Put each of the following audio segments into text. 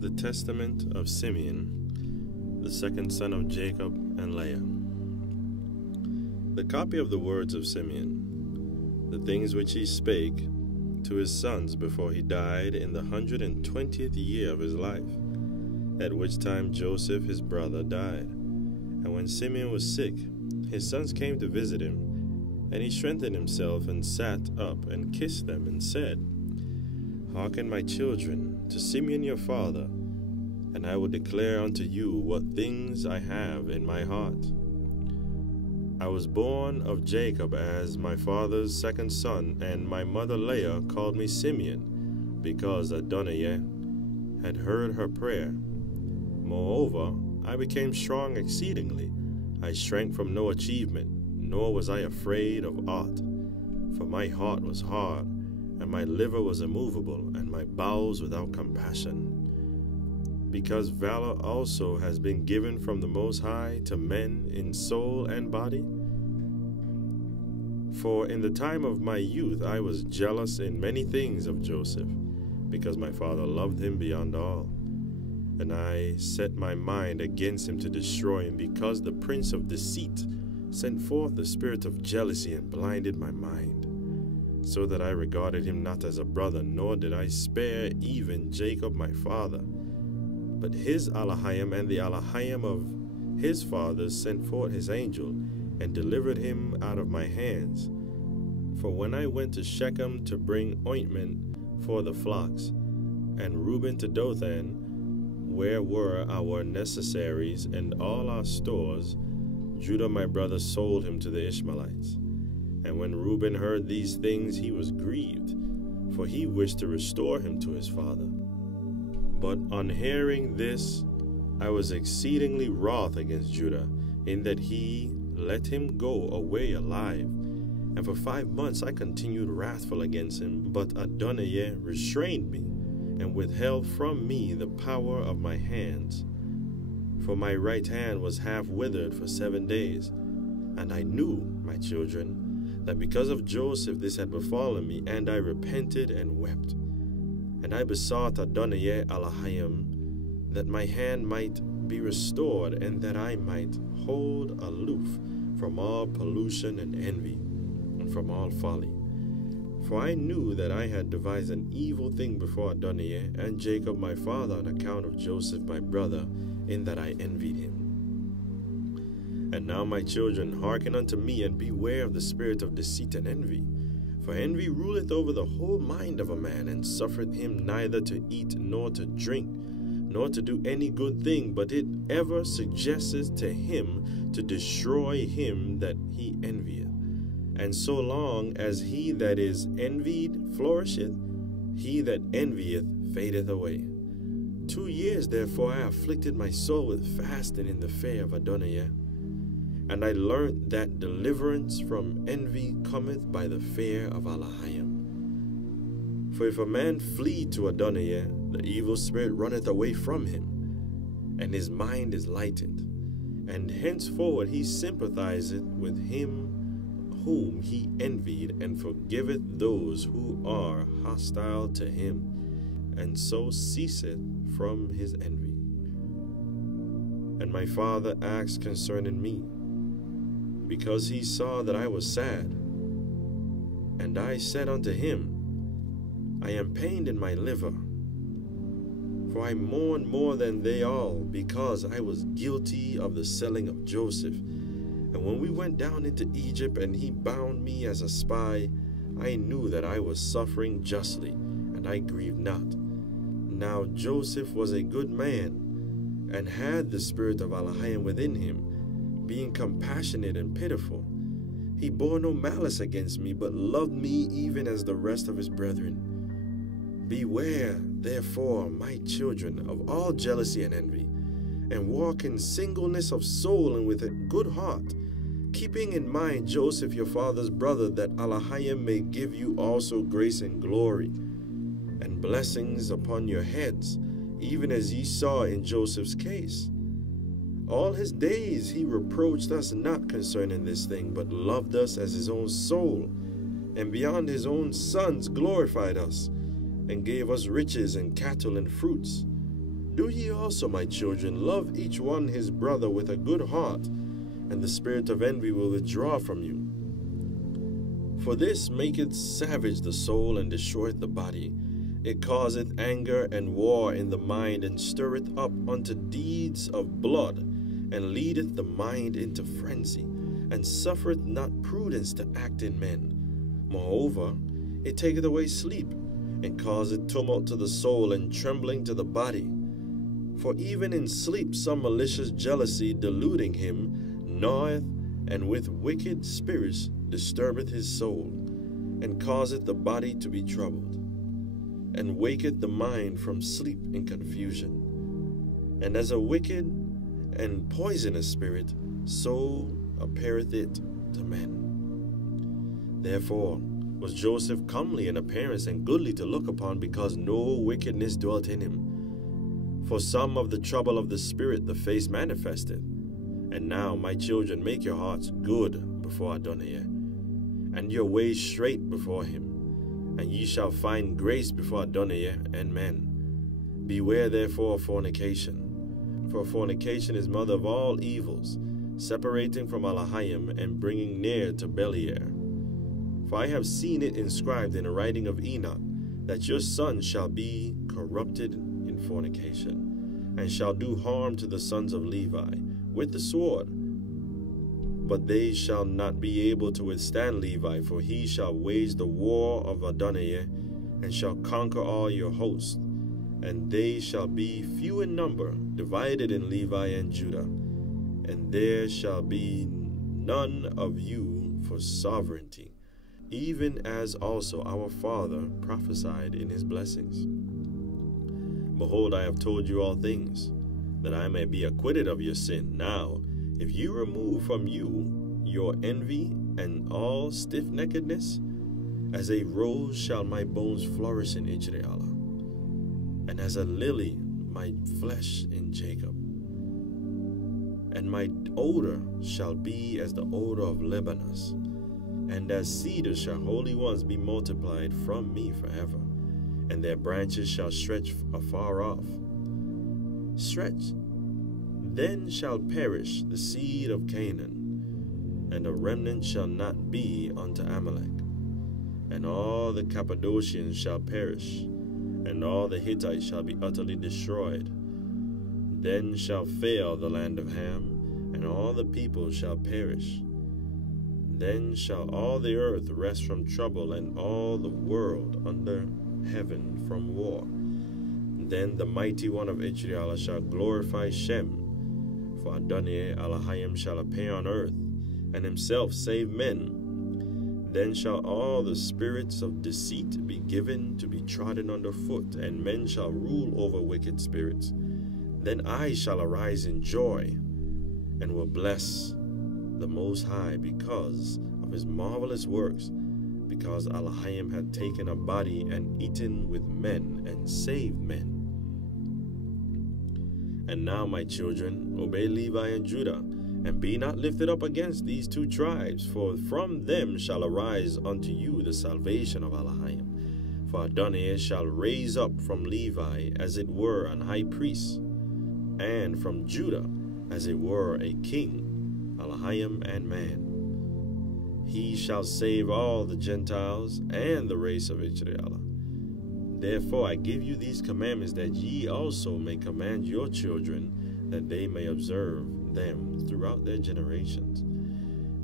The testament of Simeon, the second son of Jacob and Leah. The copy of the words of Simeon, the things which he spake to his sons before he died in the 120th year of his life, at which time Joseph his brother died. And when Simeon was sick, his sons came to visit him, and he strengthened himself and sat up and kissed them and said, Hearken, my children, to Simeon your father, and I will declare unto you what things I have in my heart. I was born of Jacob as my father's second son, and my mother Leah called me Simeon, because Adonijah had heard her prayer. Moreover, I became strong exceedingly. I shrank from no achievement, nor was I afraid of aught. For my heart was hard, and my liver was immovable, and my bowels without compassion. Because valor also has been given from the Most High to men in soul and body. For in the time of my youth I was jealous in many things of Joseph, because my father loved him beyond all. And I set my mind against him to destroy him, because the prince of deceit sent forth the spirit of jealousy and blinded my mind, so that I regarded him not as a brother, nor did I spare even Jacob my father. But his Elohim and the Elohim of his fathers sent forth his angel, and delivered him out of my hands. For when I went to Shechem to bring ointment for the flocks, and Reuben to Dothan, where were our necessaries and all our stores, Judah my brother sold him to the Ishmaelites. And when Reuben heard these things, he was grieved, for he wished to restore him to his father. But on hearing this, I was exceedingly wroth against Judah, in that he let him go away alive. And for 5 months I continued wrathful against him. But Adonijah restrained me, and withheld from me the power of my hands. For my right hand was half withered for 7 days. And I knew, my children, that because of Joseph this had befallen me, and I repented and wept. And I besought Adonijah Elohim that my hand might be restored, and that I might hold aloof from all pollution and envy, and from all folly. For I knew that I had devised an evil thing before Adonijah and Jacob my father on account of Joseph my brother, in that I envied him. And now, my children, hearken unto me, and beware of the spirit of deceit and envy. For envy ruleth over the whole mind of a man, and suffereth him neither to eat nor to drink, nor to do any good thing, but it ever suggesteth to him to destroy him that he envieth. And so long as he that is envied flourisheth, he that envieth fadeth away. 2 years therefore I afflicted my soul with fasting in the fear of Adonijah. And I learnt that deliverance from envy cometh by the fear of Elohim. For if a man flee to Adonijah, the evil spirit runneth away from him, and his mind is lightened, and henceforward he sympathizeth with him whom he envied, and forgiveth those who are hostile to him, and so ceaseth from his envy. And my father asked concerning me, because he saw that I was sad. And I said unto him, I am pained in my liver, for I mourn more than they all, because I was guilty of the selling of Joseph. And when we went down into Egypt, and he bound me as a spy, I knew that I was suffering justly, and I grieved not. Now Joseph was a good man, and had the spirit of Elohim within him, being compassionate and pitiful. He bore no malice against me, but loved me even as the rest of his brethren. Beware, therefore, my children, of all jealousy and envy, and walk in singleness of soul and with a good heart, keeping in mind Joseph your father's brother, that Elohim may give you also grace and glory, and blessings upon your heads, even as ye saw in Joseph's case. All his days he reproached us not concerning this thing, but loved us as his own soul, and beyond his own sons glorified us, and gave us riches and cattle and fruits. Do ye also, my children, love each one his brother with a good heart, and the spirit of envy will withdraw from you. For this maketh savage the soul, and destroyeth the body. It causeth anger and war in the mind, and stirreth up unto deeds of blood, and leadeth the mind into frenzy, and suffereth not prudence to act in men. Moreover, it taketh away sleep, and causeth tumult to the soul, and trembling to the body. For even in sleep some malicious jealousy, deluding him, gnaweth, and with wicked spirits disturbeth his soul, and causeth the body to be troubled, and waketh the mind from sleep in confusion. And as a wicked and poisonous spirit, so appeareth it to men. Therefore was Joseph comely in appearance and goodly to look upon, because no wickedness dwelt in him. For some of the trouble of the spirit the face manifested. And now, my children, make your hearts good before Adonai, and your ways straight before him, and ye shall find grace before Adonai and men. Beware therefore of fornication, for fornication is mother of all evils, separating from Elohim and bringing near to Beliar. For I have seen it inscribed in the writing of Enoch, that your sons shall be corrupted in fornication, and shall do harm to the sons of Levi with the sword. But they shall not be able to withstand Levi, for he shall wage the war of Adonai, and shall conquer all your hosts. And they shall be few in number, divided in Levi and Judah. And there shall be none of you for sovereignty, even as also our father prophesied in his blessings. Behold, I have told you all things, that I may be acquitted of your sin. Now, if you remove from you your envy and all stiff-neckedness, as a rose shall my bones flourish in Israel, and as a lily my flesh in Jacob. And my odor shall be as the odor of Lebanon, and as cedar shall holy ones be multiplied from me forever, and their branches shall stretch afar off. Stretch, then shall perish the seed of Canaan, and a remnant shall not be unto Amalek. And all the Cappadocians shall perish, and all the Hittites shall be utterly destroyed. Then shall fail the land of Ham, and all the people shall perish. Then shall all the earth rest from trouble, and all the world under heaven from war. Then the mighty one of Israel shall glorify Shem, for Adonai Elohim shall appear on earth, and himself save men. Then shall all the spirits of deceit be given to be trodden under foot, and men shall rule over wicked spirits. Then I shall arise in joy, and will bless the Most High because of his marvelous works, because Elohim had taken a body and eaten with men and saved men. And now, my children, obey Levi and Judah, and be not lifted up against these two tribes, for from them shall arise unto you the salvation of Elohim. For Adonai shall raise up from Levi as it were an high priest, and from Judah as it were a king, Elohim and man. He shall save all the Gentiles and the race of Israel. Therefore I give you these commandments, that ye also may command your children, that they may observe them throughout their generations.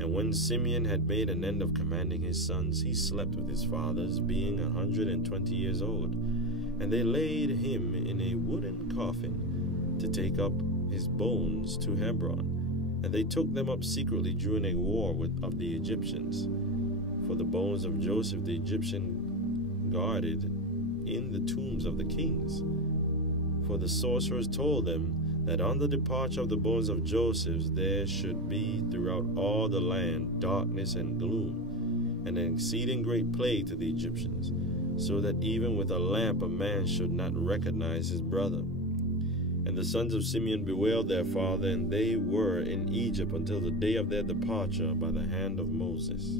And when Simeon had made an end of commanding his sons, he slept with his fathers, being 120 years old. And they laid him in a wooden coffin to take up his bones to Hebron. And they took them up secretly during a war of the Egyptians. For the bones of Joseph the Egyptian guarded in the tombs of the kings. For the sorcerers told them that on the departure of the bones of Joseph there should be throughout all the land darkness and gloom, and an exceeding great plague to the Egyptians, so that even with a lamp a man should not recognize his brother. And the sons of Simeon bewailed their father, and they were in Egypt until the day of their departure by the hand of Moses.